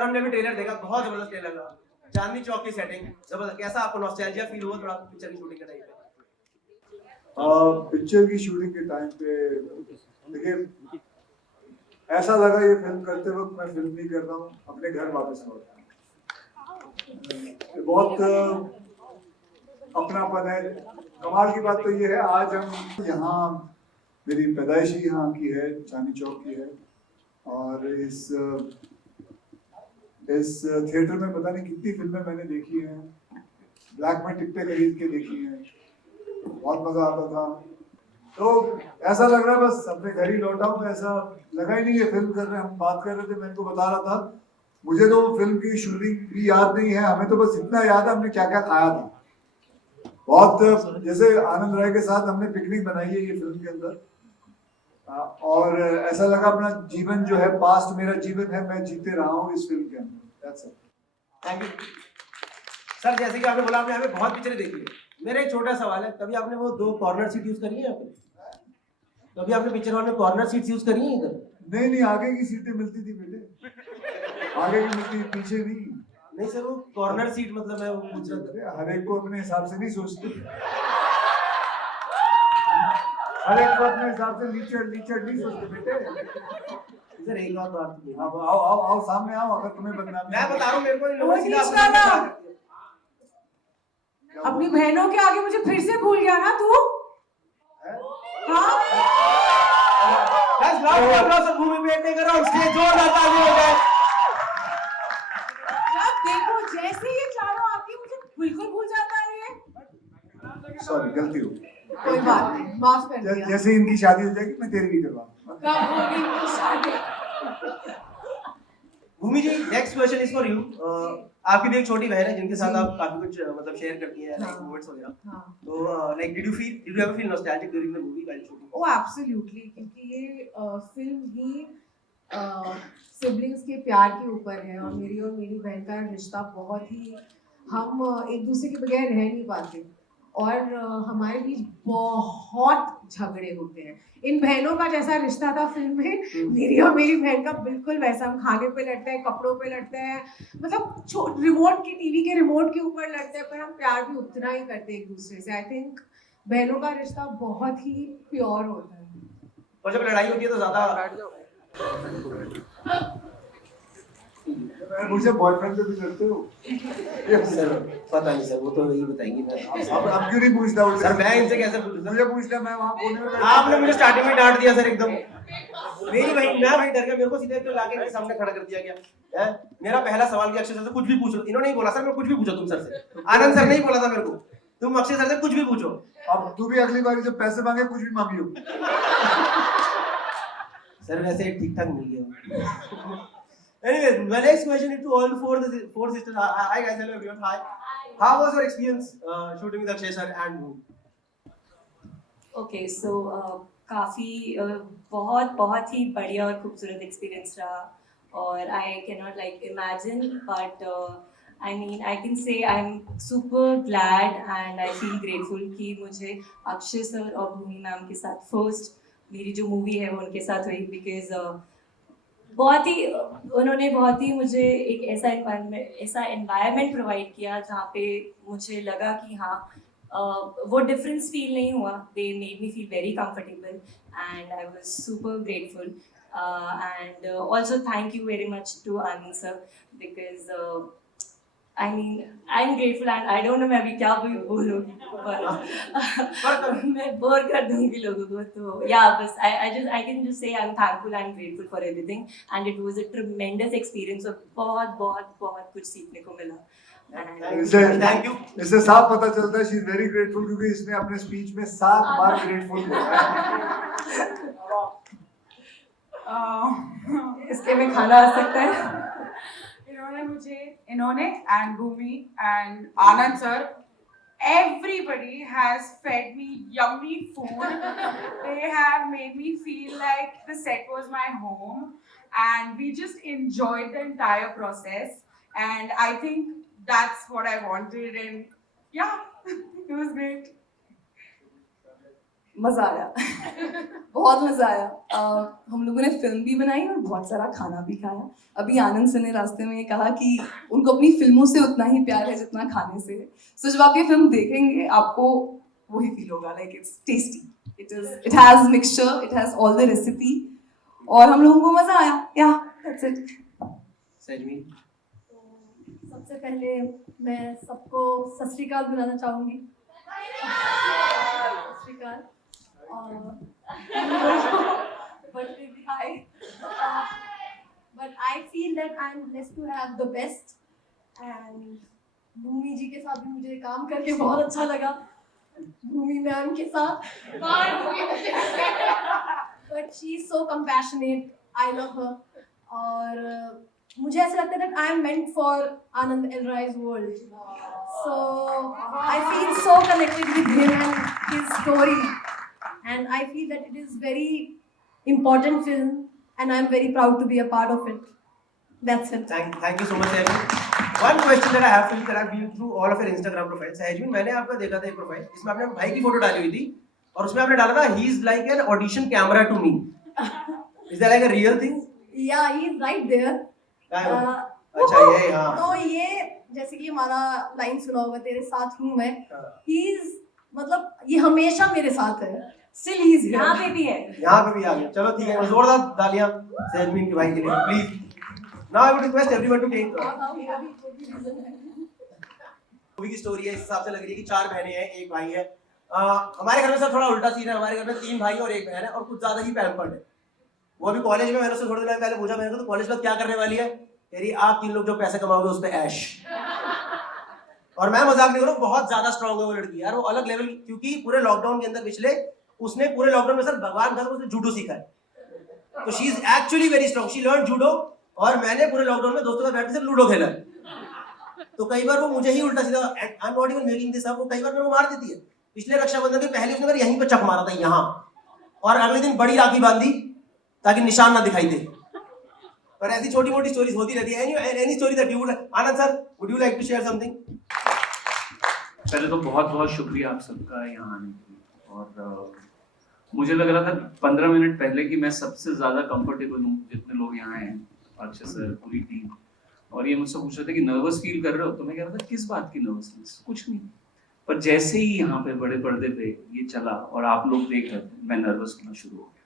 Sir हमने अभी trailer देखा, बहुत जबरदस्त ट्रेलर था। चांदनी चौक की सेटिंग जबरदस्त, कैसा आपको नॉस्टैल्जिया फील हुआ थोड़ा पिक्चर की शूटिंग के टाइम पे? पिक्चर की शूटिंग के टाइम पे देखिए ऐसा लगा ये फिल्म करते वक्त मैं फिल्म नहीं कर रहा हूँ, अपने घर वापस लौट रहा हूँ। बहुत अपनापन है। कमाल की बात तो ये है आज हम यहाँ, मेरी पैदाइश ही यहाँ की है, चांदनी चौक की है, और इस थिएटर में पता नहीं कितनी फिल्में मैंने देखी हैं, ब्लैक में टिकटें खरीद के देखी हैं, बहुत मजा आता था। तो ऐसा लग रहा है बस अपने घर ही लौटा हूँ, ऐसा लगा ही नहीं है फिल्म कर रहे हैं। हम बात कर रहे थे, मैं इनको बता रहा था मुझे तो फिल्म की शूटिंग भी याद नहीं है, हमें तो बस इतना याद है हमने क्या क्या खाया था। बहुत जैसे आनंद राय के साथ हमने पिकनिक बनाई है ये फिल्म के अंदर, और ऐसा लगा अपना जीवन जो है, पास्ट मेरा जीवन है, मैं जीते रहा हूँ इस फिल्म के अंदर। Thank you sir. जैसे कि आपने बोला आपने हमें बहुत पिक्चरें देखी है, मेरा एक छोटा सवाल है, कभी आपने वो 2 कॉर्नर सीट यूज करी है यहाँ पे? कभी आपने पिक्चर हॉल में कॉर्नर सीट यूज करी है इधर? नहीं, आगे की सीटें मिलती थी बेटे, आगे की मिलती, पीछे नहीं सर वो कॉर्नर सीट मतलब मैं वो पूछ रहा था। हर एक को अपने हिसाब से नहीं सोचते, हर एक को अपने हिसाब से लीचड़ नहीं सोचते बेटे। सर एक और बात तो अब आओ सामने आओ, अगर तुम्हें बदनामी। मैं बता रहा हूँ, मेरे को इन लोगों ने सीधा अपनी बहनों के आगे मुझे फिर से भूल गया ना तू? हाँ? भूमि बैठने का राउंड स्टेज जोरदार ताली हो जाए। जब देखो जैसे ये चारों आती है मुझे बिल्कुल भूल जाता है ये। सॉरी, गलती हो। कोई बात नहीं, माफ कर दिया। जैसे इनकी शादी हो जाएगी मैं तेरी भी करवाऊंगा। कब होगी इनकी शादी? Bhumi ji, next question is for you. आपकी भी एक छोटी बहन है जिनके साथ आप काफी कुछ मतलब शेयर करती हैं, लाइक मोमेंट्स वगैरह। तो like did you ever feel nostalgic during the movie while shooting? Oh absolutely, क्योंकि ये फिल्म ही सिबलिंग्स के प्यार के ऊपर है, और मेरी बहन का रिश्ता बहुत ही, हम एक दूसरे के बगैर रह नहीं पाते, और हमारे बीच बहुत झगड़े होते हैं। इन बहनों का जैसा रिश्ता था फिल्म में, मेरी और मेरी बहन का बिल्कुल वैसा। हम खाने पे लड़ते हैं, कपड़ों पे लड़ते हैं, मतलब रिमोट की, टीवी के रिमोट के ऊपर लड़ते हैं, पर हम प्यार भी उतना ही करते हैं एक दूसरे से। आई थिंक बहनों का रिश्ता बहुत ही प्योर होता है। और जब लड़ाई होती है तो ज्यादा मुझे बॉयफ्रेंड से भी करते हो? सर पता नहीं सर, वो तो यही बताएंगे ना। अब क्यों नहीं पूछता उल्टा? सर मैं इनसे कैसे पूछूं? मुझे पूछना, मैं वहाँ कोने में। आपने मुझे स्टार्टिंग में डांट दिया सर एकदम। मेरी बहन, मैं भाई डर गया, मेरे को सीधे तो लाके मेरे सामने खड़ा कर दिया गया है। मेरा पहला सवाल भी अक्षय सर से कुछ भी पूछो, इन्होंने नहीं बोला सर मैं कुछ भी पूछो तुम सर से। आनंद सर नहीं बोला था मेरे को तुम अक्षय सर से कुछ भी पूछो। अब तू भी अगली बार जब पैसे मांगे कुछ भी मांगियो। सर वैसे ठीक ठाक मिल गया। Anyway, my next question is to all four sisters. Hi guys, hello everyone. Hi. How was your experience shooting with Akshay sir and Bhumi? Okay, so काफ़ी बहुत ही बढ़िया और खूबसूरत एक्सपीरियंस रहा, और I can not like imagine, but I mean I can say I am super glad and I feel grateful कि मुझे Akshay sir और भूमि मैम के साथ फर्स्ट मेरी जो मूवी है वो उनके साथ हुई, बिकॉज उन्होंने बहुत ही मुझे एक ऐसा एनवायरनमेंट प्रोवाइड किया जहाँ पे मुझे लगा कि हाँ वो डिफरेंस फील नहीं हुआ. They made me feel very comfortable and I was super grateful. And also thank you very much to Anand sir, because I mean I'm grateful and I don't know मैं अभी क्या बोलूँगी, पर मैं bore कर दूँगी लोगों को. तो yeah, बस I can just say I'm thankful and grateful for everything, and it was a tremendous experience और बहुत कुछ सीखने को मिला. Thank you. इससे साफ पता चलता है शी इज वेरी ग्रेटफुल, क्योंकि इसने अपने स्पीच में 7 बार ग्रेटफुल बोला. इसके में खाना आ सकता है. इन्होंने and Bhumi and Anand sir, everybody has fed me yummy food. They have made me feel like the set was my home, and we just enjoyed the entire process, and I think that's what I wanted, and yeah, it was great. मजा आया. बहुत मजा आया। हम लोगों ने film भी बनाई और बहुत सारा खाना भी खाया। अभी आनंद सर ने रास्ते में ये कहा कि उनको अपनी फिल्मों से उतना ही प्यार है जितना खाने से है। सो जब आप ये फिल्म देखेंगे आपको वही फील होगा, like it's tasty, it has mixture, it has all the recipe, और हम लोगों को मजा आया। या दैट्स इट। सैजमीन, सबसे पहले मैं सबको सत श्री अकाल बुलाना चाहूँगी। सत श्री अकाल। But I feel that I'm blessed to have the best, and भूमि जी के साथ भी मुझे काम करके बहुत अच्छा लगा, भूमि मैम के साथ। But she is so compassionate, I love her, और मुझे ऐसा लगता है that I am meant for Anand L. Rai's world. So I feel so connected with him and his story, and I feel that it is very important film, and I am very proud to be a part of it. That's it. Thank you so much, Sehjmin. One question that I have for you, that I've been through all of your Instagram profiles. Sehjmin, मैंने आपका देखा था एक profile जिसमें आपने अपने भाई की फोटो डाली हुई थी, और उसमें आपने डाला था he is like an audition camera to me. Is that like a real thing? Yeah, he is right there. अच्छा, ये हाँ। तो ये जैसे कि हमारा लाइन सुना होगा, तेरे साथ हूँ मैं। He is, मतलब ये हमेशा मेरे साथ है। Still he is here. यहाँ पे भी है। यहाँ पे भी आ गया। चलो ठीक है, जोरदार तालियां सैजमीन के भाई के लिए, please. Now I would request everyone to take movie की स्टोरी है, इस हिसाब से लग रही है कि 4 बहनें हैं, एक भाई है। हमारे घर में सर थोड़ा उल्टा सीन है, हमारे घर में 3 भाई और 1 बहन है, और कुछ ज्यादा ही पैम्पर्ड है। वो अभी कॉलेज में, मैंने उससे थोड़ी देर पहले पूछा, मैंने कहा तो कॉलेज में क्या करने वाली है? तेरी आप 3 लोग जो पैसे कमाओगे उस पे ऐश। और मैं मजाक नहीं कर रहा हूँ, बहुत ज्यादा स्ट्रॉन्ग है वो लड़की यार, वो अलग लेवल, क्योंकि पूरे लॉकडाउन के अंदर पिछले उसने पूरे लॉकडाउन में सर भगवान का उसने जूडो सीखा है, तो she is actually very strong, she learn judo. और मैंने पूरे लॉकडाउन में दोस्तों के साथ बैठ के सिर्फ लूडो खेला, तो कई बार वो मुझे ही उल्टा सीधा, I am not even making this up, वो कई बार मेरे को मार देती है। पिछले रक्षाबंधन के पहले उसने मेरे यहीं पे चक मारा था यहाँ, और अगले दिन बड़ी राखी बांधी ताकि निशान ना दिखाई दे। पर ऐसी छोटी मोटी स्टोरीज होती रहती है। Any story that you would, Anand sir, would you like to share something? पहले तो बहुत बहुत शुक्रिया आप सबका यहाँ आने के लिए, और मुझे लग रहा था 15 मिनट पहले कि मैं सबसे ज्यादा कंफर्टेबल हूँ जितने लोग यहाँ हैं, अच्छे सर, पूरी टीम। और ये मुझसे पूछ रहे थे कि नर्वस फील कर रहे हो, तो मैं कह रहा था किस बात की नर्वसनेस, कुछ नहीं। पर जैसे ही यहाँ पे बड़े पर्दे पे ये चला और आप लोग देख रहे थे, मैं नर्वस होना शुरू हो गया।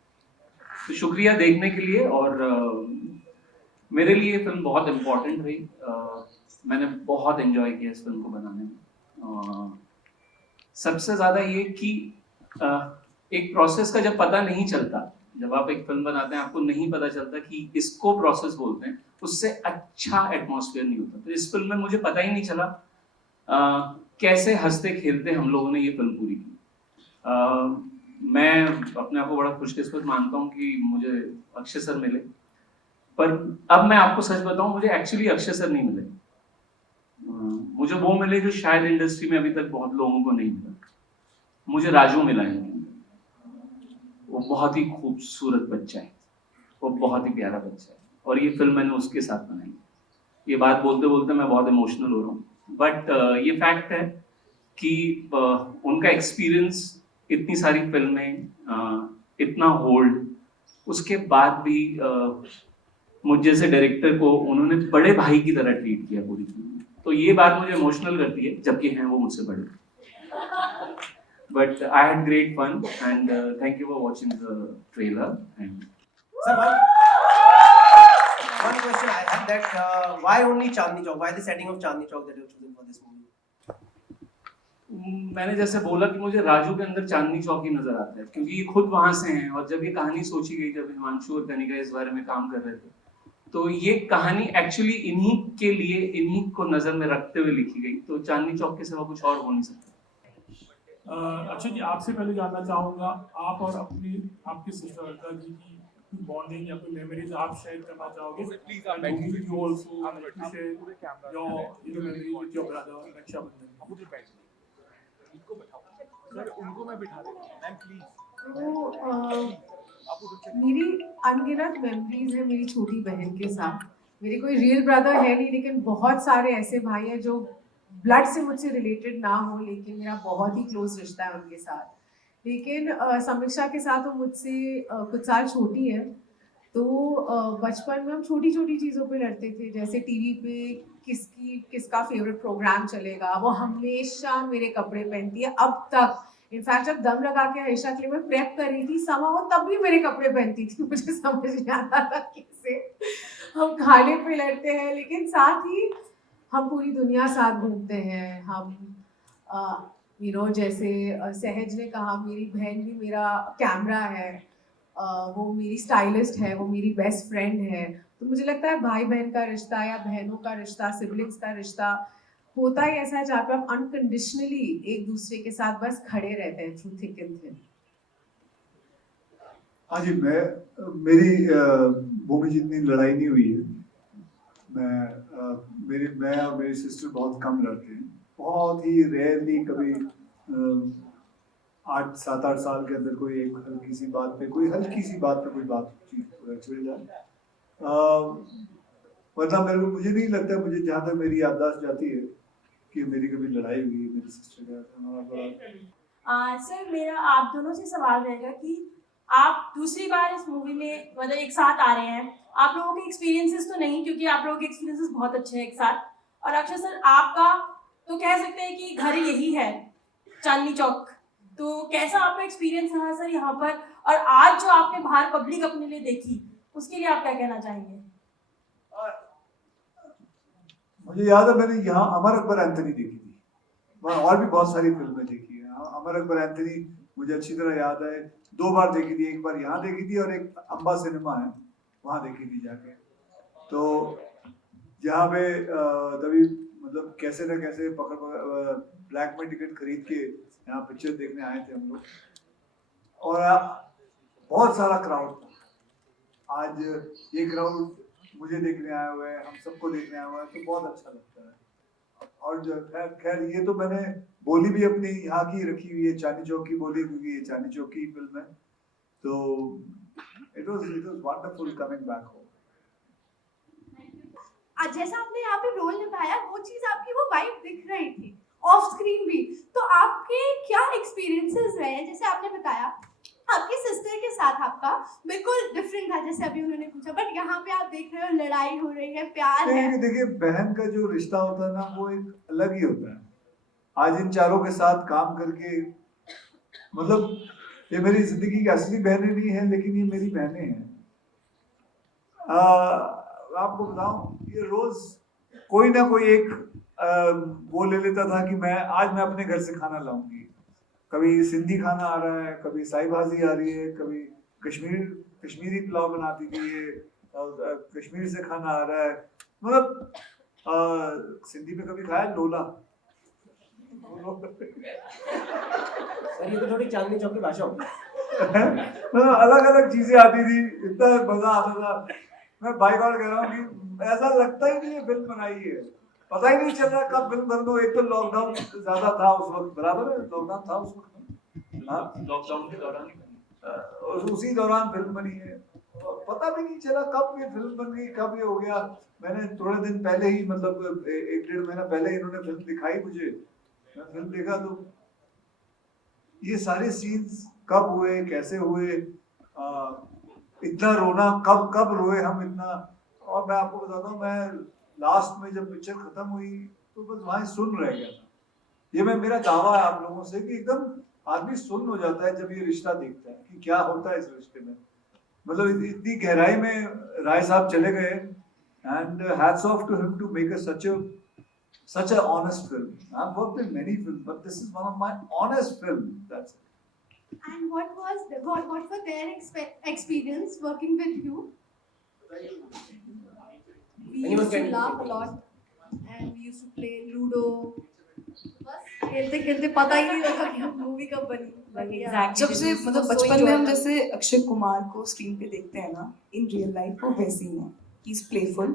तो शुक्रिया देखने के लिए। और मेरे लिए ये फिल्म बहुत इम्पोर्टेंट रही। मैंने बहुत एंजॉय किया इस फिल्म को बनाने में। सबसे ज्यादा ये कि एक प्रोसेस का जब पता नहीं चलता, जब आप एक फिल्म बनाते हैं आपको नहीं पता चलता कि इसको प्रोसेस बोलते हैं, उससे अच्छा एटमॉस्फेयर नहीं होता। तो इस फिल्म में मुझे पता ही नहीं चला कैसे हंसते खेलते हम लोगों ने ये फिल्म पूरी की। मैं अपने आप को बड़ा खुशकिस्मत मानता हूँ कि मुझे अक्षय सर मिले, पर अब मैं आपको सच बताऊं, मुझे एक्चुअली अक्षय सर नहीं मिले। मुझे वो मिले जो शायद इंडस्ट्री में अभी तक बहुत लोगों को नहीं मिला। मुझे राजू मिला है। वो बहुत ही खूबसूरत बच्चा है, वो बहुत ही प्यारा बच्चा है, और ये फिल्म मैंने उसके साथ बनाई। ये बात बोलते बोलते मैं बहुत इमोशनल हो रहा हूँ, बट ये फैक्ट है कि उनका एक्सपीरियंस, इतनी सारी फिल्में, इतना होल्ड, उसके बाद भी मुझ जैसे डायरेक्टर को उन्होंने बड़े भाई की तरह ट्रीट किया पूरी फिल्म में। तो ये बात मुझे इमोशनल करती है, जबकि हैं वो मुझसे बड़े। But I had great fun, and thank you for watching the trailer. And Sir, one question I have, that why only Chandni Chowk? Why the setting of Chandni Chowk that you have chosen for this movie? मैंने जैसे बोला कि मुझे राजू के अंदर चांदनी चौक ही नजर आता है, क्योंकि ये खुद वहां से हैं। और जब ये कहानी सोची गई, जब हिमांशु और कनिका इस बारे में काम कर रहे थे, तो ये कहानी एक्चुअली इन्हीं के लिए, इन्हीं को नजर में रखते हुए लिखी गई। तो चांदनी चौक के सिवा कुछ और हो नहीं सकता। अच्छा जी, आपसे पहले जानना चाहूँगा, आप और आपकी सिस्टर अल्का जी की बॉन्डिंग या कोई मेमोरीज आप शेयर करना चाहोगे? You also like to share your memory with your brother Rakshabandhan. उनको मैं बिठा देता मैम, प्लीज। मेरी अनगिनत मेमोरीज है मेरी छोटी बहन के साथ। मेरे कोई रियल ब्रदर है नहीं, लेकिन बहुत सारे ऐसे भाई हैं जो ब्लड से मुझसे रिलेटेड ना हो, लेकिन मेरा बहुत ही क्लोज रिश्ता है उनके साथ। लेकिन समीक्षा के साथ वो मुझसे कुछ साल छोटी है, तो बचपन में हम छोटी छोटी चीज़ों पे लड़ते थे, जैसे टीवी पे किसका फेवरेट प्रोग्राम चलेगा, वो हमेशा मेरे कपड़े पहनती है अब तक। इनफैक्ट जब दम लगा के हरीशा के लिए मैं प्रेप कर रही थी समा, वो तब भी मेरे कपड़े पहनती थी। मुझे समझ नहीं आता था कैसे हम खाने पे लड़ते हैं, लेकिन साथ ही हम पूरी दुनिया साथ घूमते हैं। हम जैसे सहज ने कहा, मेरी बहन भी मेरा कैमरा है, वो मेरी स्टाइलिस्ट है, वो मेरी बेस्ट फ्रेंड है। तो मुझे लगता है भाई बहन का रिश्ता या बहनों का रिश्ता, सिबलिंग्स का रिश्ता होता ही ऐसा है जहाँ पे आप अनकंडीशनली एक दूसरे के साथ बस खड़े रहते हैं थ्रू थिक एंड थिन। हाँ जी, मेरी भूमि जितनी लड़ाई नहीं हुई है। मैं और मेरी सिस्टर बहुत कम लड़ते हैं, बहुत ही रेयरली, कभी 8-7-8 साल के अंदर कोई एक हल्की सी बात पे कोई बात छिड़ जाए। वरना मुझे नहीं लगता, मुझे जहाँ तक मेरी याददाश्त जाती है कि मेरी कभी लड़ाई हुई है मेरी सिस्टर के साथ। हमारा बड़ा सर मेरा आप दोनों से सवाल रहेगा कि आप दूसरी बार इस मूवी में मतलब एक साथ आ रहे हैं, आप लोगों के एक्सपीरियंसेस तो नहीं, क्योंकि आप लोगों के एक्सपीरियंसेस बहुत अच्छे हैं एक साथ, और अक्षय सर आपका तो कह सकते हैं कि घर यही है चांदनी चौक, तो कैसा आपका एक्सपीरियंस रहा सर यहाँ पर, और आज जो आपने बाहर पब्लिक अपने लिए देखी उसके लिए आप क्या कहना चाहेंगे? मुझे याद है मैंने यहाँ अमर अकबर एंथनी देखी थी, वहाँ और भी बहुत सारी फिल्में देखी है। अमर अकबर एंथनी मुझे अच्छी तरह याद है, 2 बार देखी थी, एक बार यहाँ देखी थी और एक अम्बा सिनेमा है वहाँ देखी थी जाके। तो जहाँ पे तभी मतलब कैसे न कैसे ब्लैक में टिकट खरीद के यहाँ पिक्चर देखने आए थे हम लोग, और बहुत सारा क्राउड था। आज ये क्राउड मुझे देखने आया हुआ है, हम सबको देखने आया हुआ है, तो बहुत अच्छा लगता है। और जो खैर ये तो मैंने बोली भी अपनी यहाँ की रखी हुई है, चांदनी चौक की बोली, क्योंकि ये चांदनी चौक की फिल्म है। तो it was wonderful coming back home. जैसा आपने यहाँ पे रोल निभाया, वो चीज आपकी वो वाइब दिख रही थी ऑफ स्क्रीन भी। तो आपके क्या एक्सपीरियंसेस रहे हैं? जैसे आपने बताया आपकी सिस्टर के साथ आपका बिल्कुल डिफरेंट था, जैसे अभी उन्होंने पूछा, बट यहाँ पे आप देख रहे हो लड़ाई हो रही है, प्यार है। देखिए, बहन का जो रिश्ता होता है ना, वो एक अलग ही होता है। आज इन चारों के साथ काम करके, मतलब ये मेरी जिंदगी की असली बहनें नहीं है, लेकिन ये मेरी बहनें हैं। आपको बताऊं, ये रोज कोई ना कोई एक वो ले लेता था कि मैं अपने घर से खाना लाऊंगी। कभी सिंधी खाना आ रहा है, कभी साई भाजी आ रही है, कभी कश्मीरी पुलाव बनाती थी ये, कश्मीर से खाना आ रहा है। मतलब सिंधी में कभी खाया लोला। सर ये तो थोड़ी चांदनी चौक की भाषा होगी। अलग अलग चीजें आती थी, इतना मजा आता था। मैं बाई गॉड कह रहा हूँ कि ऐसा लगता ही नहीं है फिल्म बनाई है, पता ही नहीं चल रहा कब फिल्म बन दो। एक तो लॉकडाउन ज्यादा था उस वक्त, बराबर है, लॉकडाउन था उस वक्त, लॉकडाउन के दौरान उसी दौरान फिल्म बनी है। पता भी नहीं चला कब ये फिल्म बन गई, कब ये हो गया। मैंने थोड़े दिन पहले ही, मतलब 1-1.5 महीना पहले इन्होंने फिल्म दिखाई मुझे, मैं फिल्म देखा तो ये सारे सीन्स कब हुए, कैसे हुए, इतना रोना कब रोए हम इतना। और मैं आपको बताता हूँ, मैं लास्ट में जब पिक्चर खत्म हुई तो बस वहां सुन रह गया था। ये मेरा दावा है आप लोगों से कि एकदम आदमी सुन हो जाता है जब ये रिश्ता देखता है कि क्या होता है इस रिश्ते में। मतलब इतनी गहराई में राय साहब चले गए, and hats off to him to make such a honest film. I've worked in many films, but this is one of my honest films. That's it. And what were their experience working with you? We used to laugh a lot, and we used to play Ludo. बस खेलते पता ही नहीं लगा कि movie कब बनी। जब से मतलब बचपन में हम जैसे अक्षय कुमार को स्क्रीन पे देखते हैं ना, इन रियल लाइफ वो वैसे ही है। He is playful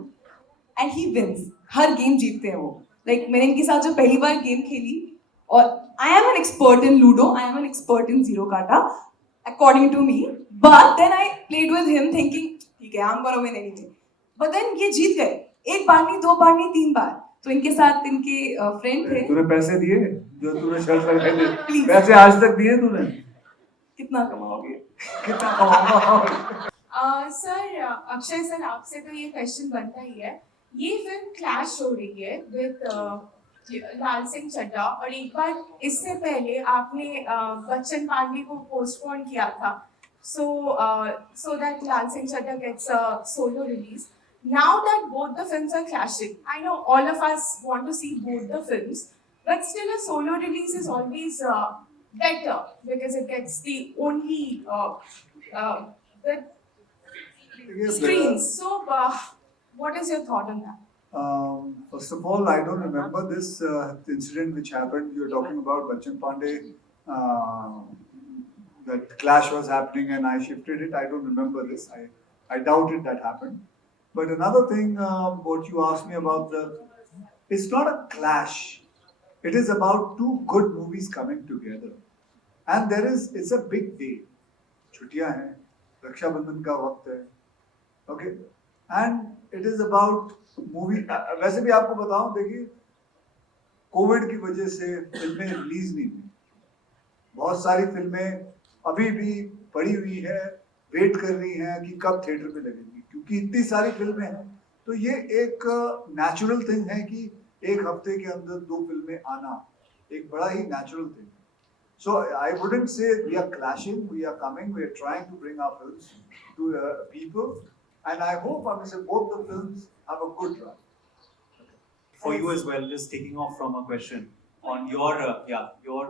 and he wins, हर गेम जीतते हैं वो। लाइक मैंने इनके साथ जो पहली बार गेम खेली, और I am an expert in ludo, I am an expert in zero काटा according to me, but then I played with him thinking ठीक है I am gonna win anything, but then ये जीत गए, 1 बार नहीं 2 बार नहीं 3 बार। तो इनके साथ इनके फ्रेंड थे। तूने पैसे दिए जो तूने शर्ट लगाई थी, पैसे आज तक दिए तूने? कितना कमाओगे? कितना कमाऊंगा? सर अक्षय सर, आपसे तो ये क्वेश्चन बनता ही है। ये फिल्म क्लैश हो रही है विद लाल सिंह चड्ढा, और एक बार इससे पहले आपने बच्चन पांडे को पोस्टपोन किया था, so that Lal Singh Chaddha gets a solo release. Now that both the films are clashing, I know all of us want to see both the films, but still a solo release is always better because it gets the only the screens. So, what is your thought on that? First of all, I don't remember this incident which happened. You're talking about Bachchan Pandey. That clash was happening and I shifted it. I don't remember this. I doubted that happened. But another thing, what you asked me about it's not a clash. It is about two good movies coming together. And it's a big day. छुट्टियां हैं, रक्षाबंधन का वक्त है, okay? And it is about movie. वैसे भी आपको बताऊं, देखिए, कोविड की वजह से फिल्में रिलीज नहीं हुई। बहुत सारी फिल्में अभी भी पड़ी हुई है, वेट कर रही हैं कि कब थिएटर में लगेंगी, क्योंकि इतनी सारी फिल्में हैं। तो ये एक नेचुरल थिंग है कि एक हफ्ते के अंदर 2 फिल्में आना एक बड़ा ही नेचुरल थिंग है। So I wouldn't say we are clashing, we are coming, we are trying to bring our films to people, and I hope I mean, both the films have a good run. For you as well, just taking off from a question on your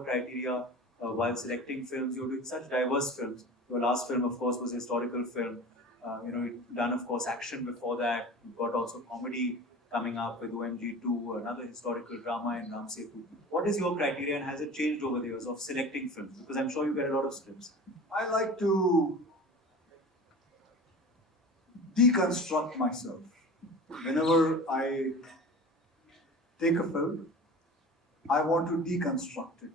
criteria while selecting films. You're doing such diverse films. Your last film, of course, was a historical film. You've done, of course, action before that. You've got also comedy coming up with OMG 2, another historical drama in Ram Setu. What is your criteria, and has it changed over the years of selecting films? Because I'm sure you get a lot of scripts. I like to deconstruct myself. Whenever I take a film, I want to deconstruct it.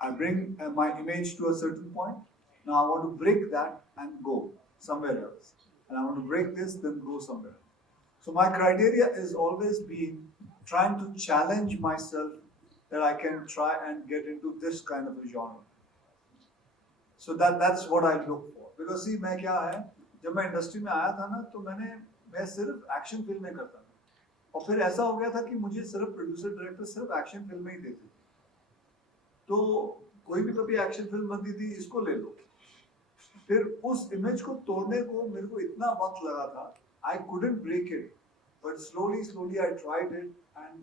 I bring my image to a certain point. Now I want to break that and go somewhere else. And I want to break this, then go somewhere else. So my criteria is always been trying to challenge myself that I can try and get into this kind of a genre. So that's what I look for. Because see, मैं क्या है, जब मैं industry में आया था ना, तो मैं सिर्फ एक्शन फिल्में करता था, और फिर ऐसा हो गया था कि मुझे सिर्फ प्रोड्यूसर डायरेक्टर सिर्फ एक्शन फिल्में ही देते थे। तो कोई भी कभी एक्शन फिल्म बनती थी, इसको ले लो। फिर उस इमेज को तोड़ने को मेरे को इतना वक्त लगा था, I couldn't break it, but slowly I tried it, and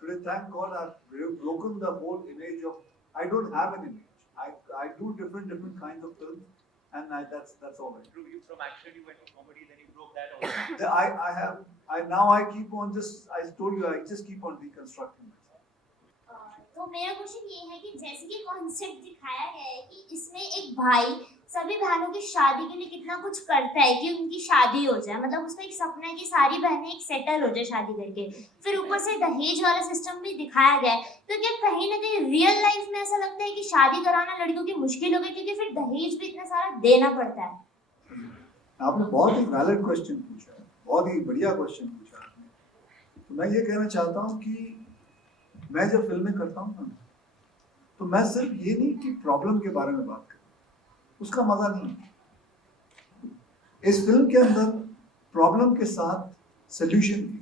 today, thank God, I've broken the whole image of, I don't have an image. I do different kinds of films, and that's all right. From action you went to comedy, then you broke that also. I keep on I told you, I just keep on deconstructing myself. तो मेरा question ये है कि जैसे कि concept दिखाया गया है कि इसमें एक भाई सभी बहनों की शादी के लिए कितना कुछ करता है कि उनकी शादी हो जाए, मतलब उसका एक सपना है कि सारी बहनें एक सेटल हो जाए शादी करके, फिर ऊपर से दहेज वाला सिस्टम भी दिखाया गया है। तो क्या कहीं ना कहीं रियल लाइफ में ऐसा लगता है कि शादी कराना लड़कियों की मुश्किल हो गई, क्योंकि फिर दहेज भी इतना सारा देना पड़ता है? आपने बहुत ही वैलिड क्वेश्चन पूछा है, बहुत ही बढ़िया क्वेश्चन पूछा आपने। तो मैं ये कहना चाहता हूँ कि मैं जब फिल्में करता हूँ ना, तो मैं सिर्फ ये नहीं कि प्रॉब्लम के बारे में बात करूँ, उसका मजा नहीं। इस फिल्म के अंदर प्रॉब्लम के साथ सोल्यूशन भी,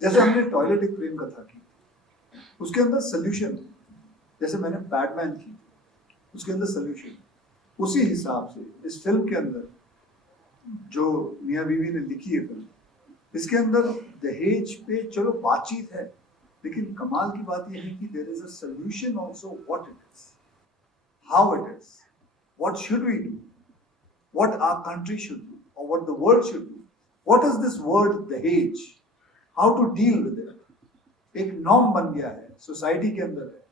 जैसे हमने टॉयलेट एक प्रेम कथा की, उसके अंदर सोल्यूशन, जैसे मैंने बैटमैन की, उसके अंदर सोल्यूशन। उसी हिसाब से इस फिल्म के अंदर जो मियां बीवी ने लिखी है फिल्म, इसके अंदर दहेज पे चलो बातचीत है, लेकिन कमाल की बात यह है कि there is a solution also, what it is, how it is, what should we do, what our country should do, or what the world should do, what is this word दहेज, how to deal with it। एक norm बन गया है, society के अंदर है,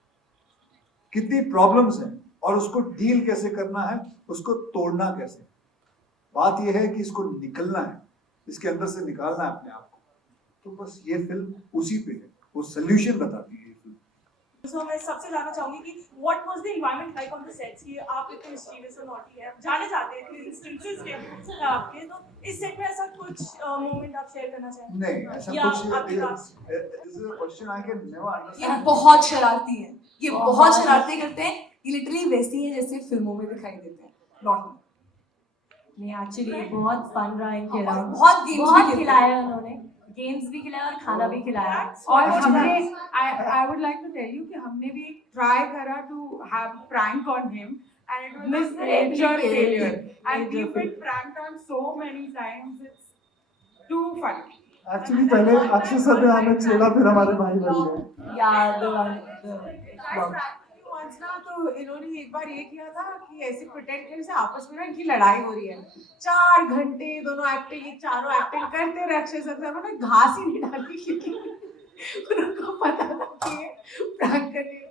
कितनी problems हैं और उसको डील कैसे करना है, उसको तोड़ना कैसे। बात यह है कि इसको निकलना है, इसके अंदर से निकालना है अपने आप को। तो बस ये फिल्म उसी पे है, वो सोल्यूशन बताती है। So, मैं सबसे जानना चाहूंगी कि what was the environment like on the sets? कि आप इतने mischievous और naughty हैं, जाने जाते हैं instances के आपके, तो इस set में ऐसा कुछ moment आप share करना चाहेंगे? नहीं, ऐसा या कुछ आपके पास? This is a question I can never understand. ये बहुत शरारती हैं। ये बहुत शरारतें करते हैं, ये लिटरली वैसी है जैसे फिल्मों में दिखाई देते हैं, नॉट नहीं एक्चुअली बहुत फन रहा इनके अराउंड, बहुत गेम्स बहुत भी खिलाया उन्होंने, गेम्स भी खिलाया और खाना भी खिलाया। और हमने I would like to tell you कि हमने भी ट्राई करा to have prank on him and it was a major failure and we've been pranked on so many times, it's too funny. Actually पहले अक्षय सर ने हमें छेड़ा, फिर हमारे भाई बन गए। Once ना तो इन्होंने एक बार ये किया था कि ऐसे प्रिटेंड करके आपस में ना इनकी लड़ाई हो रही है, 4 घंटे दोनों एक्टिंग, चारों एक्टिंग करते रहे। अक्षय सर ने उन्होंने घास ही नहीं डाली क्योंकि उनको पता था कि ये प्रैंक करने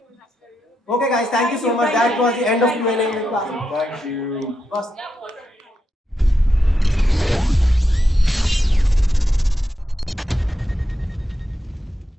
Okay guys, thank you so much. That was the end of Q&A with class. Thank you. बस